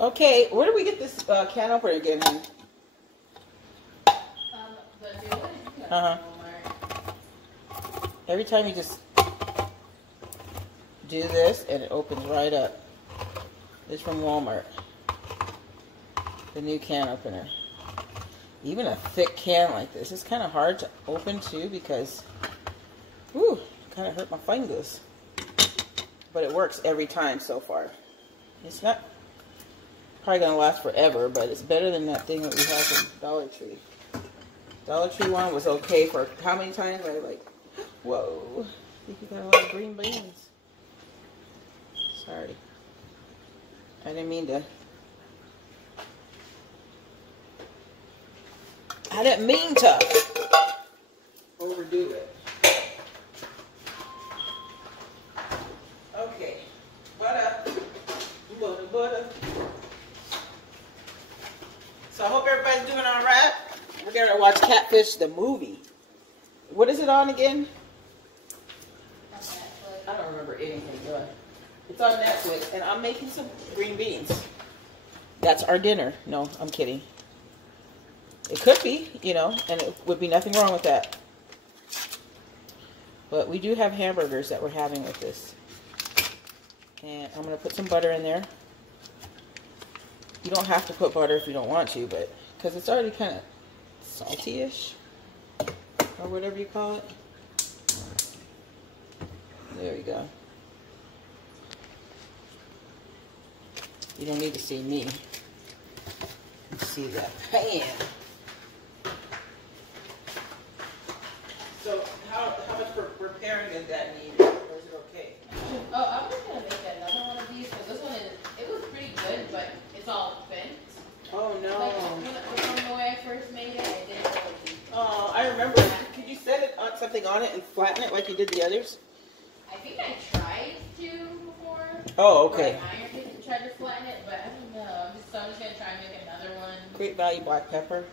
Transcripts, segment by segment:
Okay, where did we get this can opener again, honey? The new one? Uh-huh. Every time you just do this and it opens right up. It's from Walmart. The new can opener. Even a thick can like this is kind of hard to open too because, whew, kind of hurt my fingers. But it works every time so far. It's not probably going to last forever, but it's better than that thing that we have from Dollar Tree. Dollar Tree one was okay for how many times? I was like, whoa, I think you got a lot of green beans. Sorry. I didn't mean to. I didn't mean to overdo it. Okay. Butter. So I hope everybody's doing all right. We're going to watch Catfish the movie. What is it on again? I don't remember anything, do I? It's on Netflix, and I'm making some green beans. That's our dinner. No, I'm kidding. It could be, you know, and it would be nothing wrong with that. But we do have hamburgers that we're having with this. And I'm going to put some butter in there. You don't have to put butter if you don't want to, but because it's already kind of salty-ish, or whatever you call it. There you go. You don't need to see me. You see that pan. So how much preparing does that need? Or is it okay? Oh, I was gonna make another one of these because this one it was pretty good, but it's all bent. Oh no. Like from the way I first made it, I didn't really. Oh, I remember. Could you set it on something on it and flatten it like you did the others? I think I tried to before. Oh, okay. I ironed it and tried to flatten it, but I don't know. I'm just gonna try and make another one. Great Value black pepper.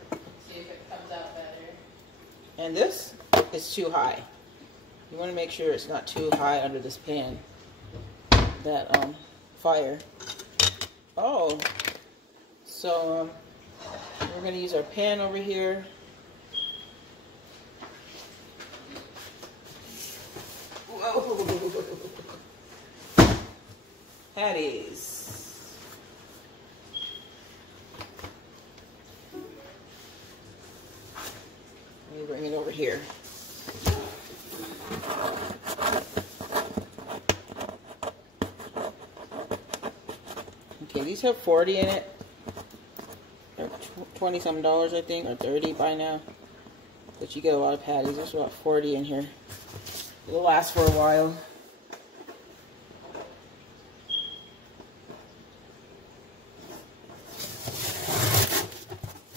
See if it comes out better. And this is too high. You want to make sure it's not too high under this pan. That fire. Oh, so we're going to use our pan over here. Whoa. Patties. Let me bring it over here. Okay, these have 40 in it. They're 20-some dollars, I think, or 30 by now. But you get a lot of patties. There's about 40 in here. It'll last for a while.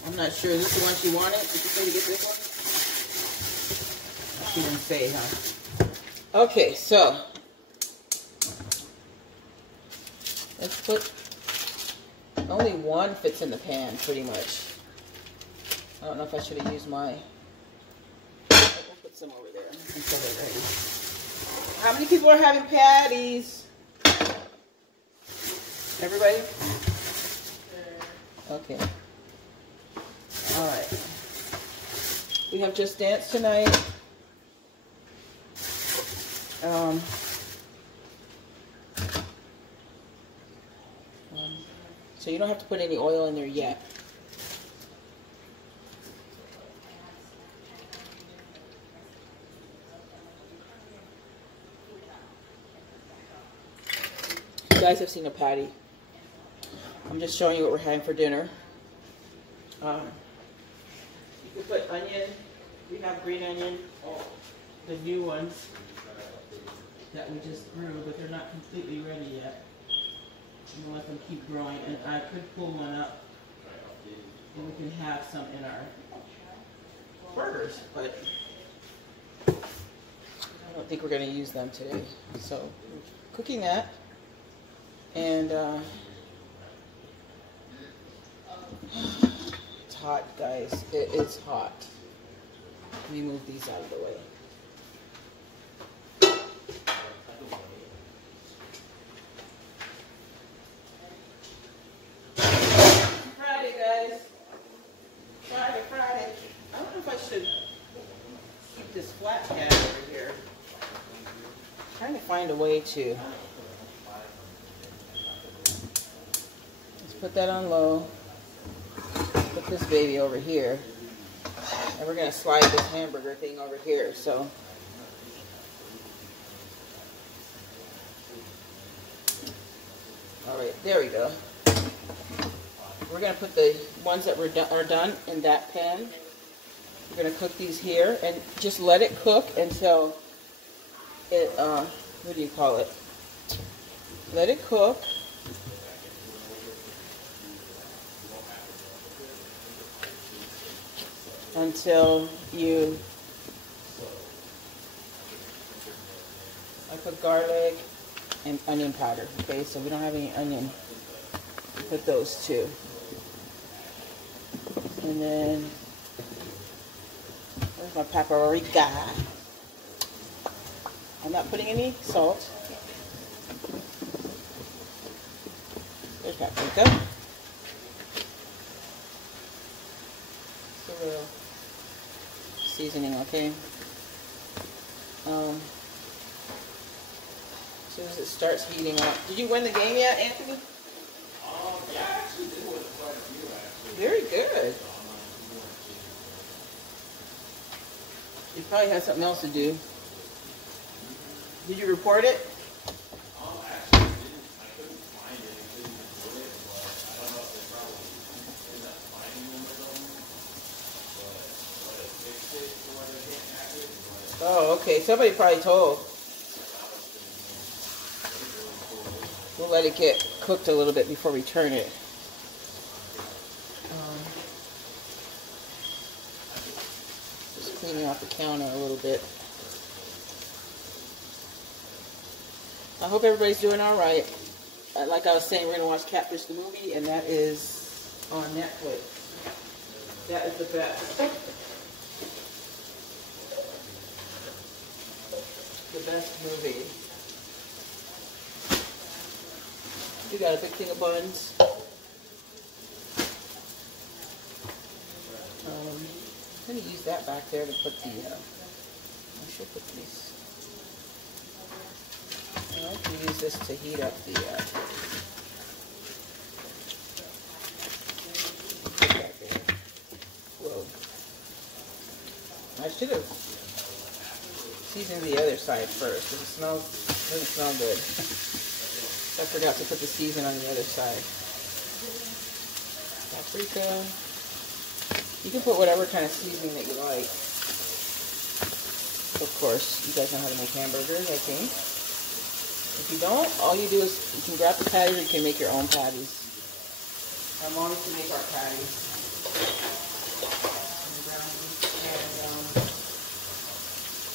I'm not sure. Is this the one she wanted? Did you say to get this one? She didn't say, huh? Okay, so let's put, only one fits in the pan, pretty much. I don't know if I should have used my, we'll put some over there until they're ready. How many people are having patties? Everybody? Okay. All right. We have Just Dance tonight. So you don't have to put any oil in there yet. You guys have seen a patty. I'm just showing you what we're having for dinner. You can put onion. We have green onion. Oh, the new ones that we just grew, but they're not completely ready yet. I'm gonna let them keep growing, and I could pull one up, and we can have some in our burgers, but I don't think we're gonna use them today. So, we're cooking that, and it's hot, guys. It is hot. Let me move these out of the way. trying to find a way to. Let's put that on low. Put this baby over here. And we're going to slide this hamburger thing over here. So, all right, there we go. We're going to put the ones that are done in that pan. We're going to cook these here and just let it cook until it, what do you call it? Let it cook. Until you, I put garlic and onion powder, okay, so we don't have any onion. Put those two. And then, where's my paprika? I'm not putting any salt. There's paprika. Just a little seasoning, okay? As soon as it starts heating up. Did you win the game yet, Anthony? Yeah, I actually did win quite a few, actually. Very good. You probably had something else to do. Did you report it? Actually, I couldn't find it. I couldn't report it, but I don't know if they probably ended up finding them or something. But it fixed it to where they can't hack it. But Oh, okay. Somebody probably told. We'll let it get cooked a little bit before we turn it. Just cleaning off the counter a little bit. I hope everybody's doing all right. Like I was saying, we're going to watch Catfish the movie, and that is on Netflix. That is the best. The best movie. You got a big thing of buns. I'm going to use that back there to put the, I should put these. I can use this to heat up the, put that there. Whoa. I should have seasoned the other side first, because it doesn't smell good. I forgot to put the season on the other side. Paprika. You can put whatever kind of seasoning that you like. Of course, you guys know how to make hamburgers, I think. If you don't, all you do is you can grab the patties or you can make your own patties. Our mom used to make our patties.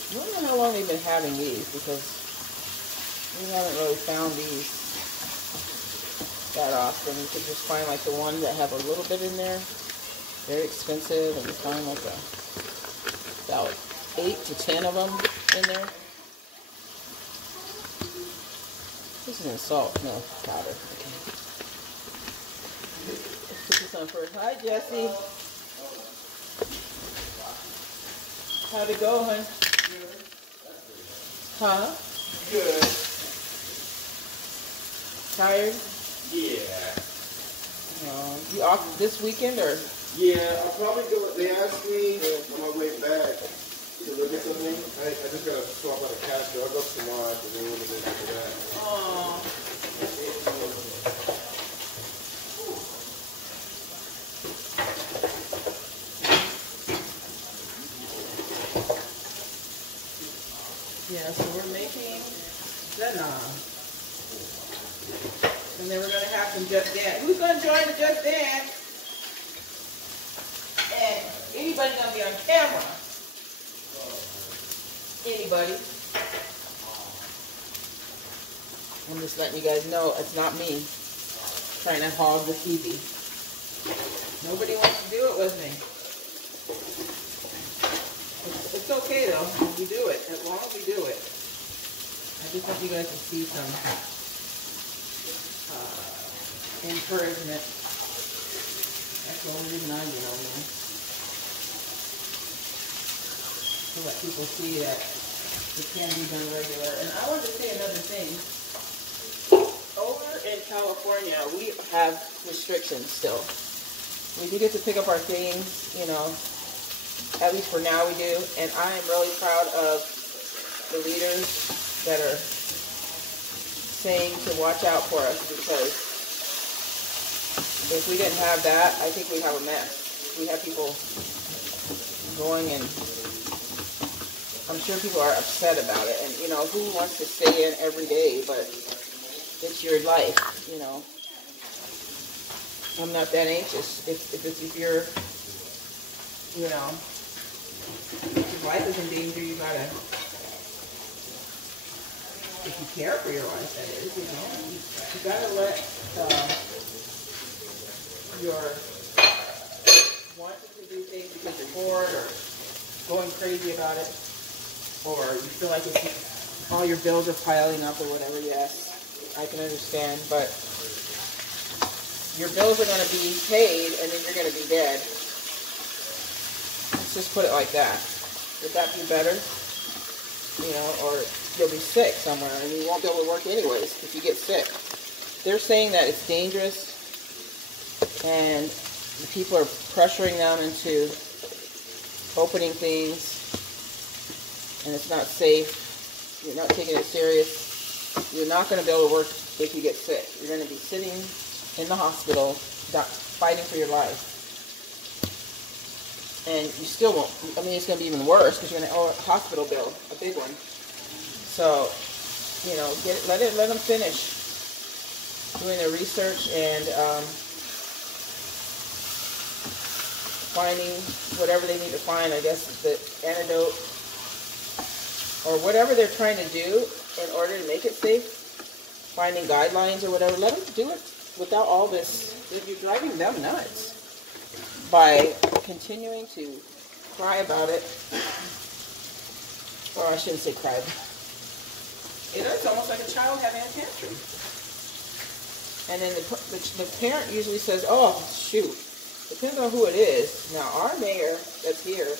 I don't know how long they've been having these because we haven't really found these that often. You could just find like the ones that have a little bit in there. Very expensive, and you find like about 8 to 10 of them in there. This isn't salt, no, powder. Okay. Let's put this on first. Hi, Jesse. How'd it go, hon? Huh? good. Tired? Yeah. You off this weekend or? Yeah, I'll probably go. They asked me on my way back to look at something. I just gotta swap out a cash, so I'll go tomorrow afternoon and then after that. Oh. Yeah, so we're making Zena. And then we're going to have some Just Dance. Who's going to join the Just Dance? And anybody going to be on camera? Anybody? I'm just letting you guys know it's not me trying to hog the TV. Nobody wants to do it with me. It's okay though, we do it, as long as we do it. I just want you guys to see some encouragement. That's the only reason I get on there. To let people see that it can be done regular. And I want to say another thing. Over in California, we have restrictions still. We do get to pick up our things, you know, at least for now we do. And I am really proud of the leaders that are saying to watch out for us, because if we didn't have that, I think we'd have a mess. We have people going, and I'm sure people are upset about it. And, you know, who wants to stay in every day, but it's your life, you know. I'm not that anxious. If you're, you know, if your life is in danger, you gotta, if you care for your life, that is, you know, you gotta let your wanting to do things because you're bored or going crazy about it, or you feel like it's, all your bills are piling up or whatever. Yes, I can understand, but your bills are going to be paid and then you're going to be dead. Let's just put it like that. Would that be better? You know, or you'll be sick somewhere and you won't be able to work anyways if you get sick. They're saying that it's dangerous and the people are pressuring them into opening things and it's not safe. You're not taking it serious. You're not going to be able to work if you get sick. You're going to be sitting in the hospital fighting for your life. And you still won't, I mean, it's going to be even worse because you're going to owe a hospital bill, a big one. So, you know, let them finish doing their research and finding whatever they need to find, I guess, the antidote or whatever they're trying to do in order to make it safe, finding guidelines or whatever. Let them do it without all this. You're driving them nuts by continuing to cry about it. Or I shouldn't say cry. It is almost like a child having a tantrum. And then the parent usually says, oh, shoot. Depends on who it is. Now, our mayor that's here,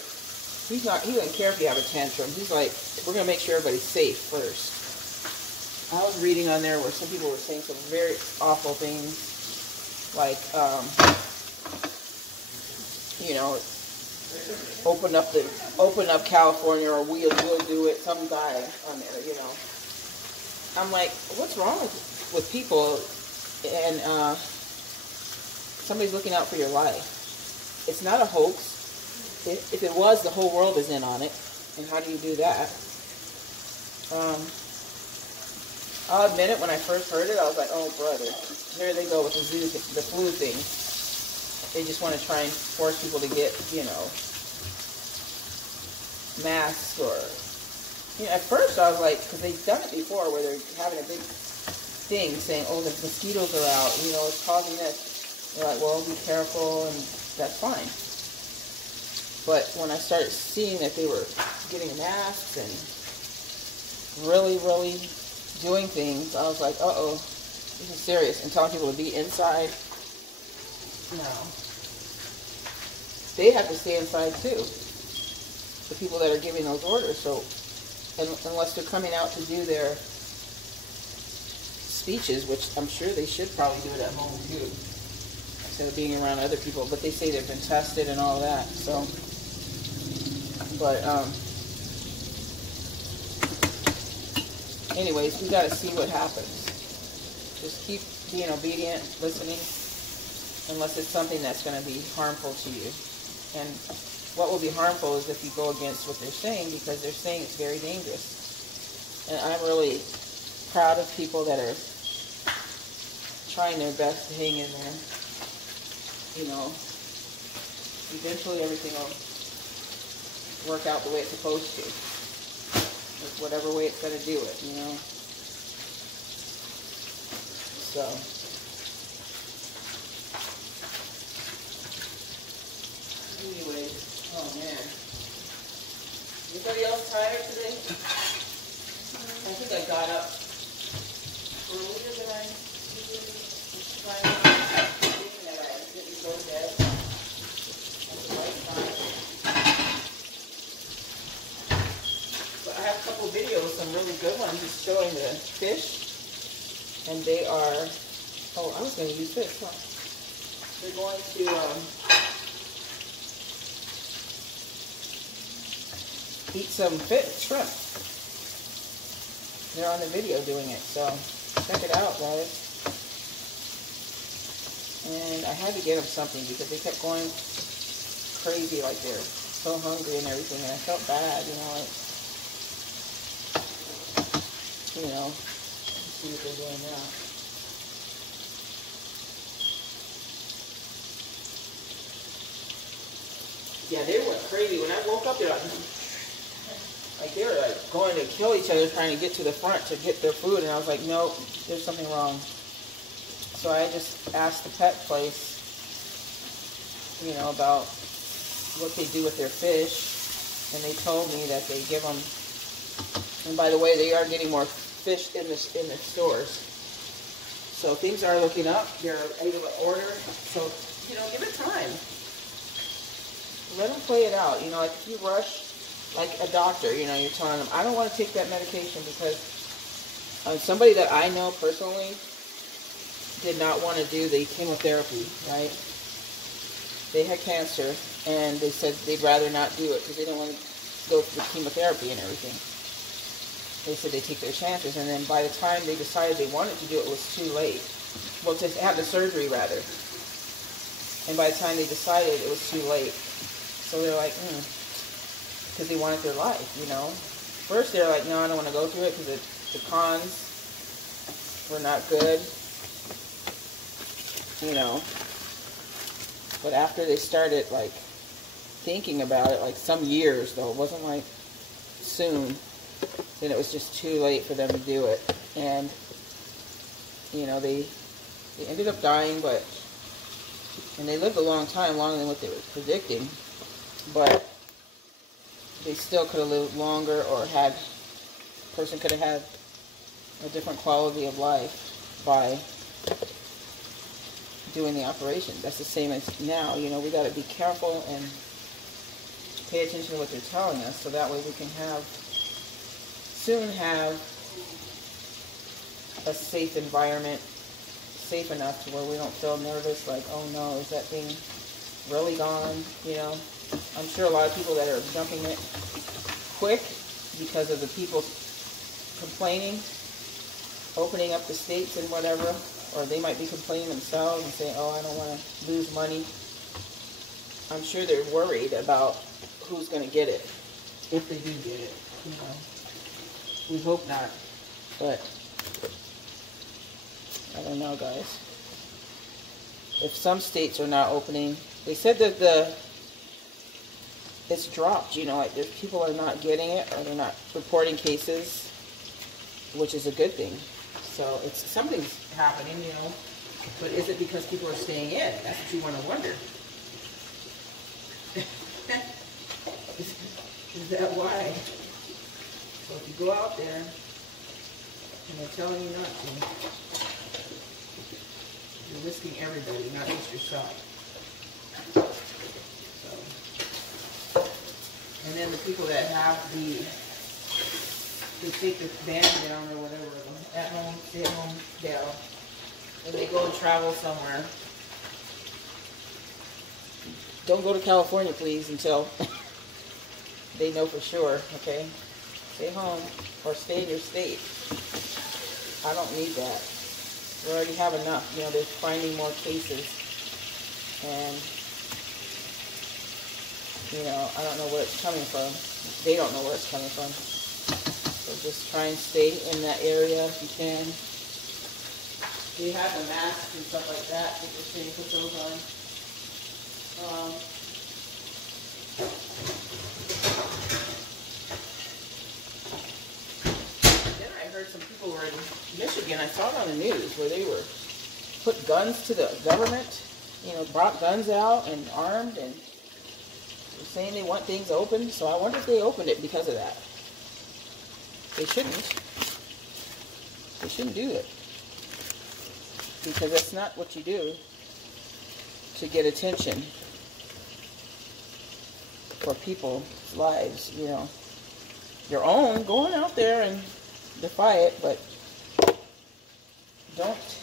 he doesn't care if you have a tantrum. He's like, we're going to make sure everybody's safe first. I was reading on there where some people were saying some very awful things, like, you know, open up California, or we'll do it. Some guy on there, you know. I'm like, what's wrong with people? And somebody's looking out for your life. It's not a hoax. If it was, the whole world is in on it. And how do you do that? I'll admit it, when I first heard it, I was like, oh, brother. Here they go with the flu thing. They just want to try and force people to get, you know, masks or... You know, at first I was like, because they've done it before where they're having a big thing saying, oh, the mosquitoes are out, you know, it's causing this. They're like, well, be careful, and that's fine. But when I started seeing that they were getting masks and really, really doing things, I was like, uh-oh, this is serious. And telling people to be inside, no. They have to stay inside too, the people that are giving those orders. So unless they're coming out to do their speeches, which I'm sure they should probably do it at home too, instead of being around other people. But they say they've been tested and all that. So, but anyways, we got to see what happens. Just keep being obedient, listening, unless it's something that's going to be harmful to you. And what will be harmful is if you go against what they're saying, because they're saying it's very dangerous. And I'm really proud of people that are trying their best to hang in there. You know, eventually everything will work out the way it's supposed to. With whatever way it's going to do it, you know. So... Anyway, oh man. Anybody else tired today? I think I got up earlier than I usually try thinking that I didn't go to bed at the right time. But I have a couple videos, some really good ones I'm just showing the fish, and they are, oh, I was going to use this, huh? They're going to eat some shrimp. They're on the video doing it, so check it out, guys. And I had to get them something because they kept going crazy, like they're so hungry and everything, and I felt bad, you know, let's see what they're doing now. Yeah, they went crazy. When I woke up, they're like they were like going to kill each other, trying to get to the front to get their food, and I was like, no, there's something wrong. So I just asked the pet place, about what they do with their fish, and they told me that they give them. And by the way, they are getting more fish in the stores, so things are looking up. They're able to order, so give it time. Let them play it out. Like if you rush, like a doctor, you're telling them, I don't want to take that medication because somebody that I know personally did not want to do the chemotherapy, right? They had cancer, and they said they'd rather not do it because they didn't want to go through the chemotherapy and everything. They said they take their chances, and then by the time they decided they wanted to do it, it was too late. Well, to have the surgery, rather. And by the time they decided, it was too late. So they're like, because they wanted their life, First, they're like, no, I don't want to go through it because the cons were not good, But after they started, thinking about it, some years, though, it wasn't, soon, then it was just too late for them to do it. And, they ended up dying, and they lived a long time, longer than what they were predicting. But they still could have lived longer, or person could have had a different quality of life by doing the operation. That's the same as now. We got to be careful and pay attention to what they're telling us, so that way we can soon have a safe environment, safe enough to where we don't feel nervous, like, oh no, is that thing really gone? I'm sure a lot of people that are jumping it quick because of the people complaining, opening up the states and whatever, or they might be complaining themselves and saying, oh, I don't want to lose money. I'm sure they're worried about who's going to get it, if they do get it. We hope not, but I don't know, guys. If some states are not opening, they said that it's dropped, there's people are not getting it, or they're not reporting cases, which is a good thing. So something's happening, but is it because people are staying in? That's what you want to wonder. Is that why? So if you go out there and they're telling you not to, you're risking everybody, not just yourself. And then the people that have they take the band down or whatever, stay at home down, and they go and travel somewhere. Don't go to California, please, until they know for sure, okay? Stay home or stay in your state. I don't need that. We already have enough. They're finding more cases. And, I don't know where it's coming from. They don't know where it's coming from. So just try and stay in that area if you can. They have the masks and stuff like that. They're saying put those on. Then I heard some people were in Michigan. I saw it on the news where they were put guns to the government. Brought guns out and armed, and they're saying they want things open. So I wonder if they opened it because of that. They shouldn't. They shouldn't do it. Because that's not what you do to get attention for people's lives, Your own, going out there and defy it, but don't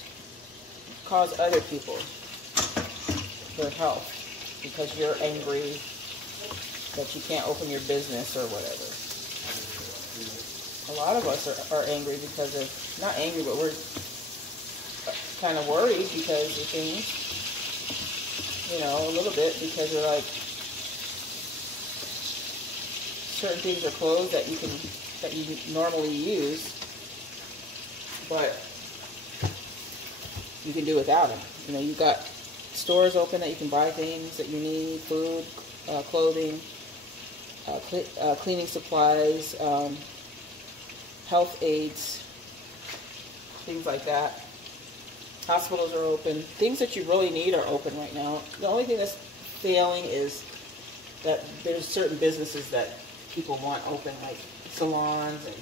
cause other people their health because you're angry that you can't open your business or whatever. A lot of us are angry because of, not angry, but we're kind of worried because of things, you know, a little bit, because we're like, certain things are closed that you normally use, but you can do without them. You know, you got stores open that you can buy things that you need, food, clothing, cleaning supplies, health aids, things like that. Hospitals are open. Things that you really need are open right now. The only thing that's failing is that there's certain businesses that people want open, like salons and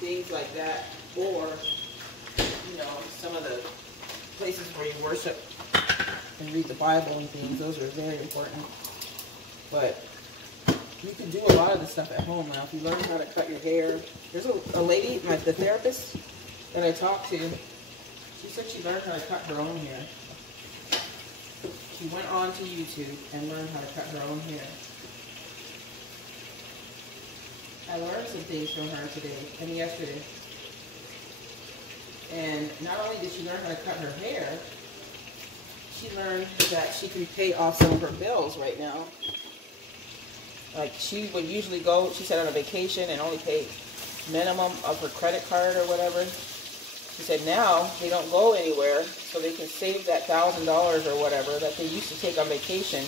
things like that, or, you know, some of the places where you worship and read the Bible and things. Those are very important. But you can do a lot of this stuff at home now. If you learn how to cut your hair. There's a lady, the therapist that I talked to, she said she learned how to cut her own hair. She went on to YouTube and learned how to cut her own hair. I learned some things from her today and yesterday. And not only did she learn how to cut her hair, she learned that she can pay off some of her bills right now. Like, she would usually go, she said, on a vacation and only pay minimum of her credit card or whatever. She said now they don't go anywhere, so they can save that $1,000 or whatever that they used to take on vacation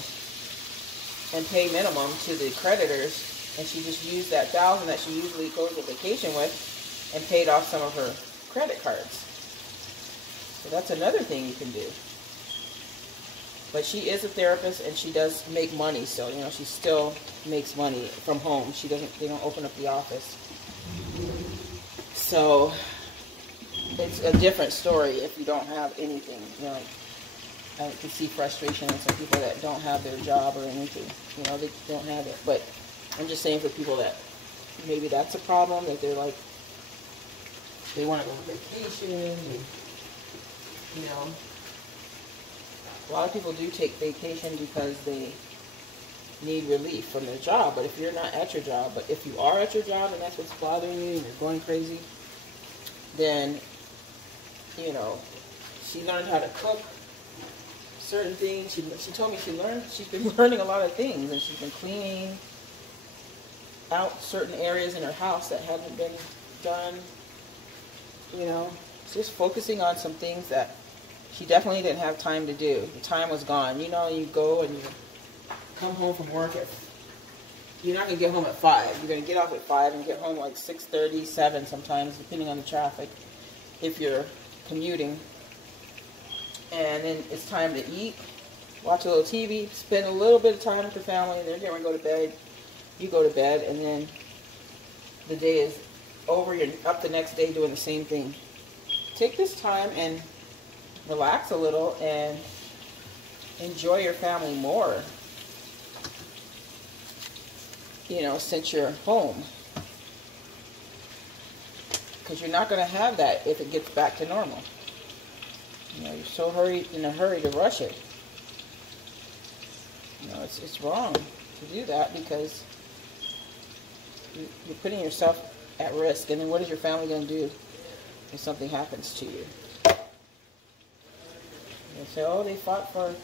and pay minimum to the creditors. And she just used that $1,000 that she usually goes on vacation with and paid off some of her credit cards. So that's another thing you can do. But she is a therapist and she does make money still. You know, she still makes money from home. They don't open up the office. So it's a different story if you don't have anything. You know, I can see frustration in some people that don't have their job or anything. You know, they don't have it. But I'm just saying for people that maybe that's a problem, that they're like, they want to go on vacation, and, you know. A lot of people do take vacation because they need relief from their job. But if you're not at your job, but if you are at your job and that's what's bothering you and you're going crazy, then, you know, she learned how to cook certain things. She told me she's been learning a lot of things, and she's been cleaning out certain areas in her house that hadn't been done. You know, just focusing on some things that she definitely didn't have time to do. The time was gone. You know, you go and you come home from work you're not going to get home at 5. You're going to get off at 5 and get home like 6:30, 7 sometimes, depending on the traffic, if you're commuting. And then it's time to eat, watch a little TV, spend a little bit of time with your family. They're getting ready to go to bed. You go to bed, and then the day is over. You're up the next day doing the same thing. Take this time and relax a little and enjoy your family more, you know, since you're home, because you're not going to have that if it gets back to normal. You know, you're so in a hurry to rush it. You know, it's wrong to do that, because you're putting yourself at risk. And then what is your family going to do if something happens to you? They say, oh, they fought for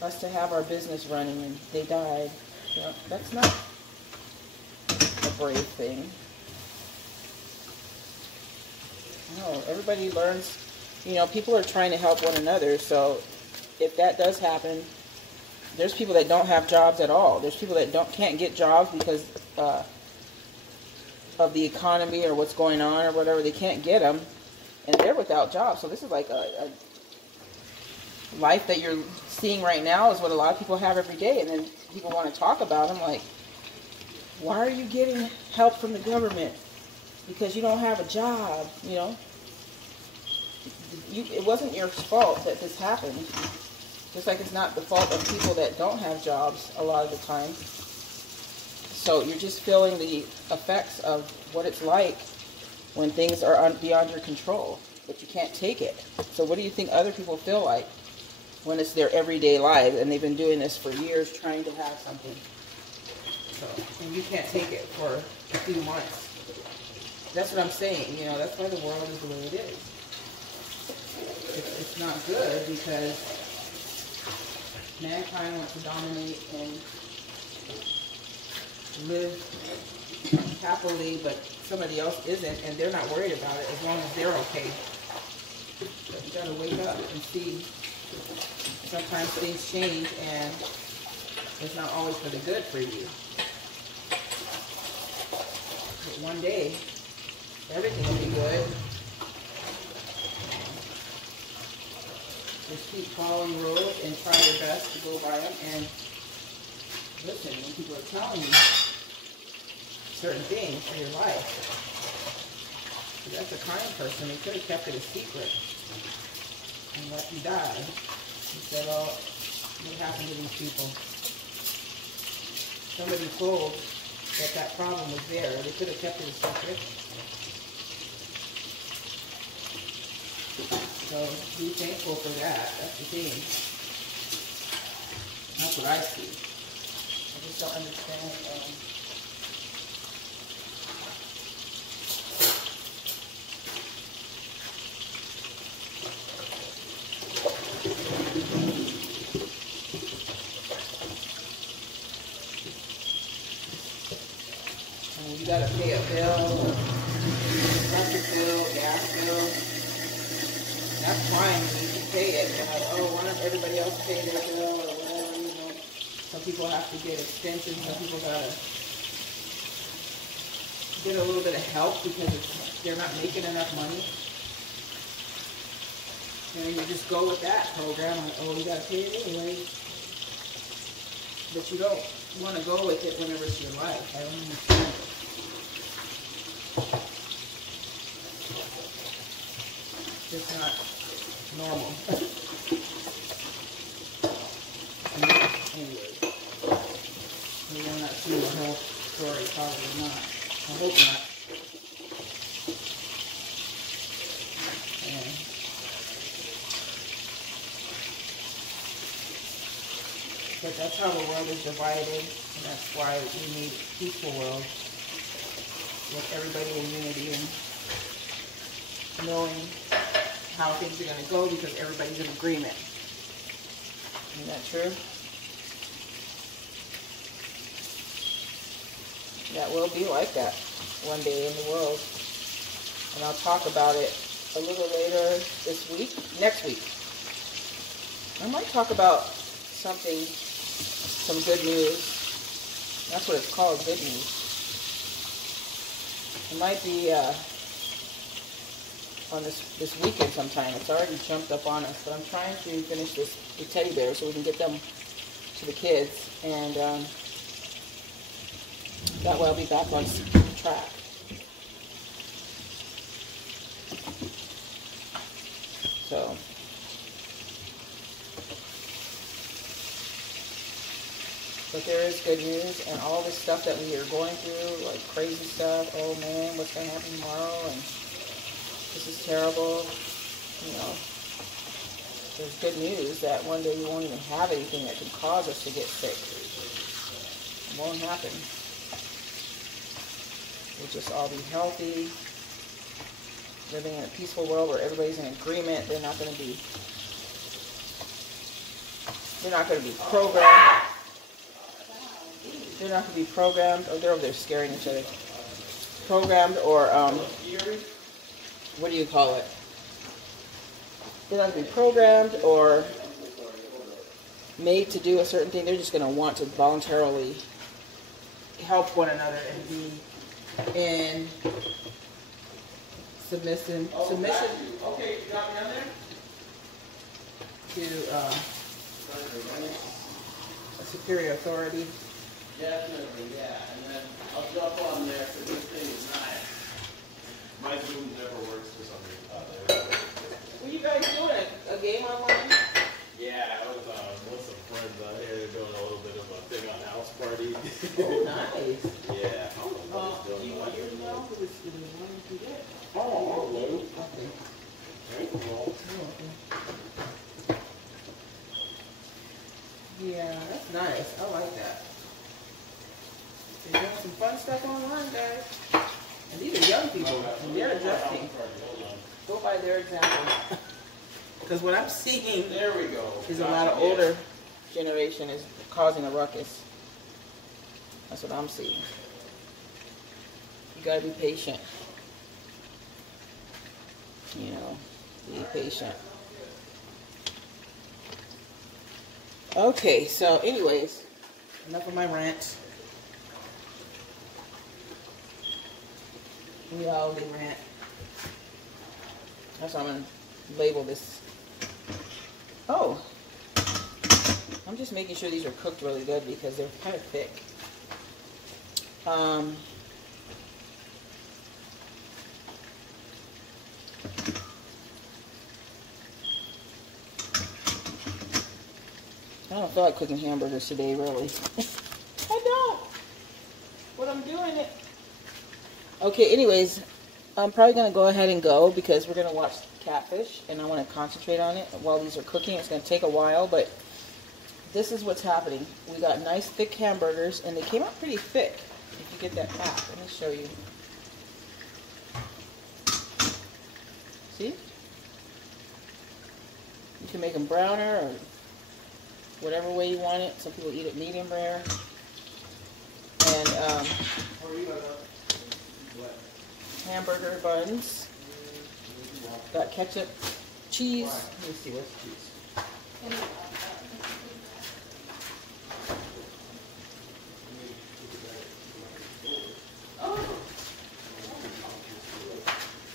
us to have our business running and they died. You know, that's not a brave thing. No, everybody learns. You know, people are trying to help one another. So if that does happen, there's people that don't have jobs at all. There's people that can't get jobs because of the economy or what's going on or whatever. They can't get them, and they're without jobs. So this is like a life that you're seeing right now is what a lot of people have every day. And then people want to talk about them, like, why are you getting help from the government? Because you don't have a job, you know. it wasn't your fault that this happened. Just like it's not the fault of people that don't have jobs a lot of the time. So you're just feeling the effects of what it's like when things are beyond your control, but you can't take it. So what do you think other people feel like when it's their everyday life and they've been doing this for years trying to have something? So, and you can't take it for a few months. That's what I'm saying. You know, that's why the world is the way it is. It's not good because mankind wants to dominate and live happily, but somebody else isn't, and they're not worried about it as long as they're okay. But you gotta wake up and see. Sometimes things change, and it's not always for the good for you. But one day, everything will be good. Just keep following rules and try your best to go by them. And listen, when people are telling you certain things for your life, if that's a kind person, they could have kept it a secret and let you die. He said, "Oh, what happened to these people?" Somebody told that problem was there. They could have kept it a secret. So be thankful for that. That's the thing. That's what I see. I just don't understand. You gotta pay a bill, electric bill, gas bill. That's fine, you can pay it. Oh, why don't everybody else pay their bill or whatever, you know. Some people have to get extensions, some people gotta get a little bit of help because they're not making enough money. And you just go with that program, like, oh, you gotta pay it anyway. But you don't want to go with it whenever it's your life. I don't understand it. It's not normal. Anyway, maybe I'm not seeing the whole story, probably not. I hope not. Yeah. But that's how the world is divided, and that's why we need a peaceful world with everybody in unity and knowing how things are going to go because everybody's in agreement. Isn't that true? That will be like that one day in the world. And I'll talk about it a little later this week, next week. I might talk about something, some good news. That's what it's called, good news. It might be on this weekend sometime. It's already jumped up on us, but I'm trying to finish the teddy bears so we can get them to the kids, and that way I'll be back on track. So but there is good news, and all this stuff that we are going through, like crazy stuff, oh man, what's going to happen tomorrow, and this is terrible, you know, there's good news that one day we won't even have anything that can cause us to get sick. It won't happen. We'll just all be healthy, living in a peaceful world where everybody's in agreement. They're not going to be programmed. They're not going to be programmed. Oh, they're over there scaring each other. Programmed or, what do you call it? They're not going to be programmed or made to do a certain thing. They're just going to want to voluntarily help one another and be in submission. Okay, you got me on there? To a superior authority. Definitely, yeah. And then I'll jump on there because this thing is not. My Zoom never works for some reason. What you guys doing? A game online? Yeah, I was with some friends out here doing a little bit of a thing on house party. Oh, nice. Yeah. I don't know what Do it's you doing. want yours now? It was one to get. Oh, Okay. Yeah, that's nice. I like that. They're doing some fun stuff online, guys. And these are young people, and they're adjusting. Go by their example. Because what I'm seeing There we go. is a lot of older generation is causing a ruckus. That's what I'm seeing. You gotta be patient. You know, be patient. Okay, so anyways, enough of my rant. Reality rant. That's what I'm gonna label this. Oh, I'm just making sure these are cooked really good because they're kind of thick. I don't feel like cooking hamburgers today, really. I don't. But I'm doing it. Okay, anyways, I'm probably going to go ahead and go because we're going to watch Catfish, and I want to concentrate on it while these are cooking. It's going to take a while, but this is what's happening. We got nice thick hamburgers, and they came out pretty thick. If you get that half, let me show you. See? You can make them browner or whatever way you want it. Some people eat it medium rare. And hamburger buns. Got ketchup, cheese. Let me see, what's the cheese?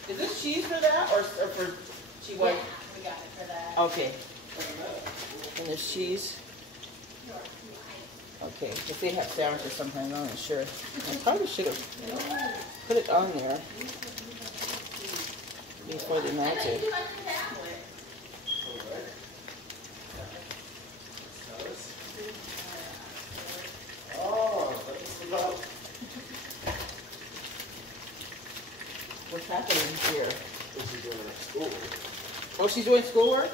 Is this cheese for that or for cheese? Yeah, we got it for that. Okay. And there's cheese. Okay, if they have sandwiches sometimes, I'm not sure. I probably should have put it on there before they melted. What's happening here? She's doing her schoolwork. Oh, she's doing schoolwork?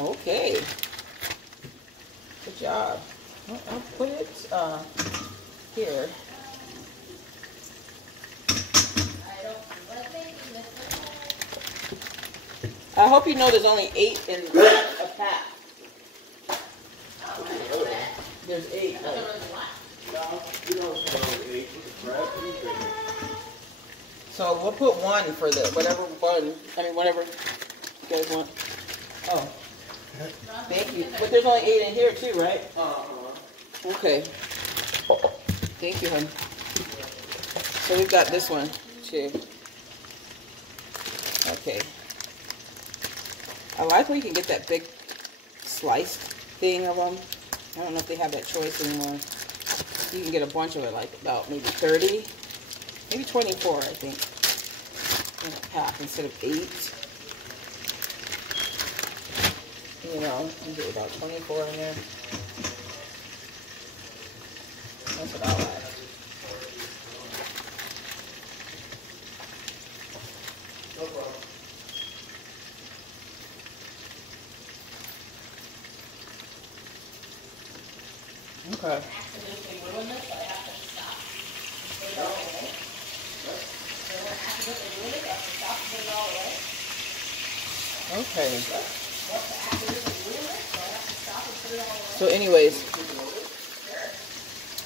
Okay. Good job. Well, I'll put it here. I hope you know there's only 8 in a pack. There's 8. So we'll put 1 for the whatever bun. I mean, whatever you guys want. Oh. Thank you. But there's only 8 in here too, right? Okay. Thank you, hon. So we've got this one too. Okay. I like when you can get that big sliced thing of them. I don't know if they have that choice anymore. You can get a bunch of it, like about maybe 30, maybe 24, I think, in a pack instead of 8. You know, you get about 24 in there. That's what I like. No problem. Okay. Okay. So anyways,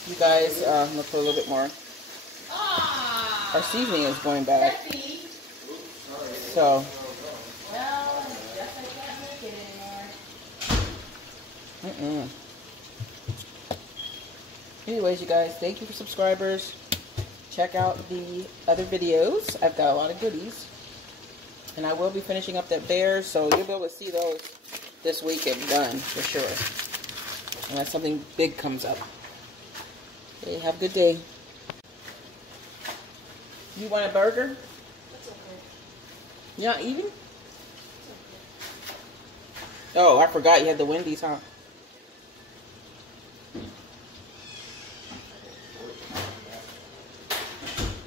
you guys, I'm going to put a little bit more. Our seasoning is going bad. So. Anyways, you guys, thank you for subscribers. Check out the other videos. I've got a lot of goodies. And I will be finishing up that bear, so you'll be able to see those this weekend done, for sure. Unless something big comes up. Okay, have a good day. You want a burger? That's okay. You're not eating? Oh, I forgot you had the Wendy's, huh?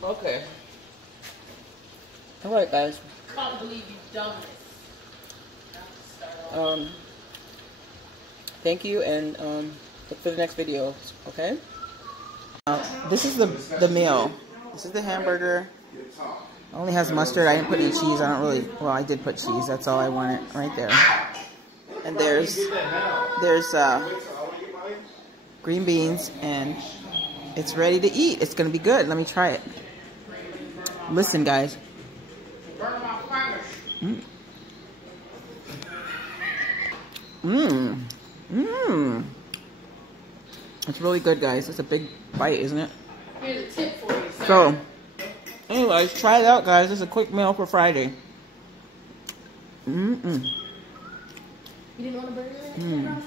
Okay. All right, guys. Can't believe you've done this. Thank you, and look for the next video. Okay. This is the meal. This is the hamburger. Only has mustard. I didn't put any cheese. I don't really. Well, I did put cheese. That's all I wanted right there. And there's green beans, and it's ready to eat. It's gonna be good. Let me try it. Listen, guys. Mmm. Mmm. Mmm. It's really good, guys. It's a big bite, isn't it? Here's a tip for you, sir. So, anyways, try it out, guys. It's a quick meal for Friday. You didn't want a burger?